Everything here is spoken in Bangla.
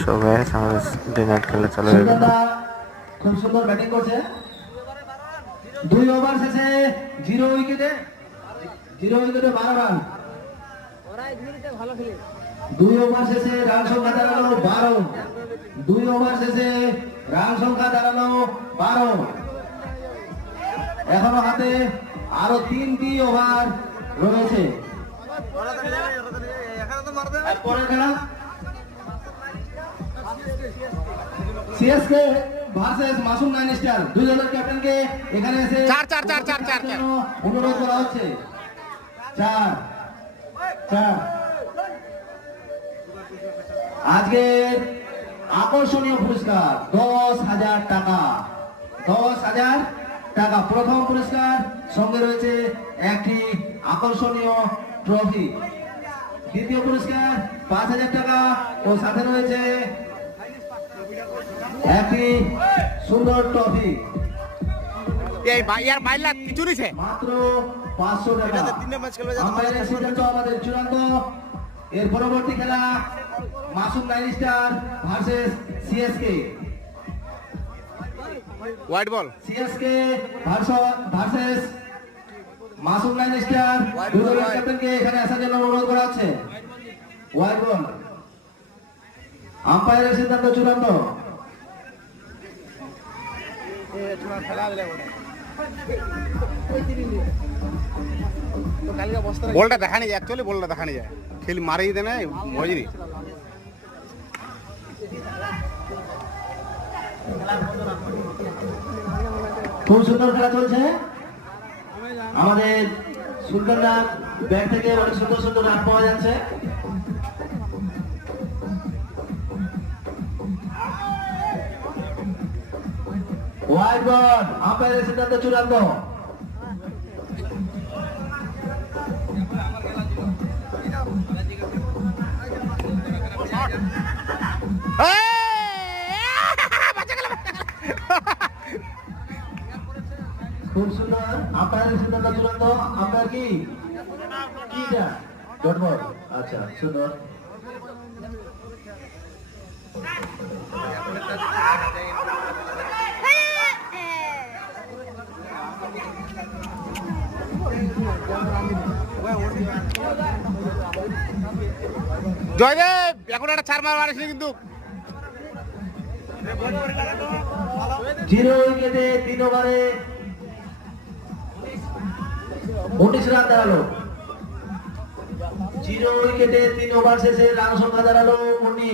সো গাইস আমাদের ডে নাইট খেলা চালু হয়ে গেল। খুব সুন্দর ব্যাটিং করছে। 2 ওভার শেষে 0 উইকেটে 12 রান। 2 ওভার শেষে রান সংখ্যা দাঁড়ালো 12। 2 ওভার শেষে রান সংখ্যা দাঁড়ালো 12। এখনো হাতে আরো 3টি ওভার রয়েছে। পরের খেলা CSK versus Masum nine star. দুই দলের ক্যাপ্টেনকে এখানে এসে অনুরোধ করা হচ্ছে। 4 আজকের আকর্ষণীয় পুরস্কার 10,000 টাকা। 10,000 টাকা প্রথম পুরস্কার, সঙ্গে রয়েছে একটি আকর্ষণীয় ট্রফি। দ্বিতীয় পুরস্কার 5,000 টাকা ও সাথে রয়েছে একটি সুন্দর ট্রফি। মাত্র 500 টাকা। আম্পায়ারের সিদ্ধান্ত আমাদের চূড়ান্ত। এর পরবর্তী খেলা Masum nine star versus CSK. White ball. CSK versus Masum nine star. দুই দলের ক্যাপ্টেনকে এখানে আসার জন্য অনুরোধ করা হচ্ছে। White ball. আম্পায়ারের সিদ্ধান্ত চূড়ান্ত। বলটা দেখা নিয়ে যায়, অ্যাকচুয়ালি বলটা দেখা নিয়ে যায়, খেলি মারেই দেয় না, বুঝিনি। খুব সুন্দর খেলা চলছে। আমাদের সুলতানদার ব্যাট থেকে অনেক সুন্দর সুন্দর রান পাওয়া যাচ্ছে। White ball. আম্পায়ারের সিদ্ধান্ত চূড়ান্ত। খুব সুন্দর। আম্পায়ারের সিদ্ধান্ত চূড়ান্ত। আম্পায়ার কি ডট বল। আচ্ছা, সুন্দর। জয়দেব এখন একটা 4 মারিস কিন্তু। 0 উইকেটে 3 ওভারে 19 রান দাঁড়ালো। 0 উইকেটে 3 ওভার শেষে রান সংখ্যা দাঁড়ালো 19।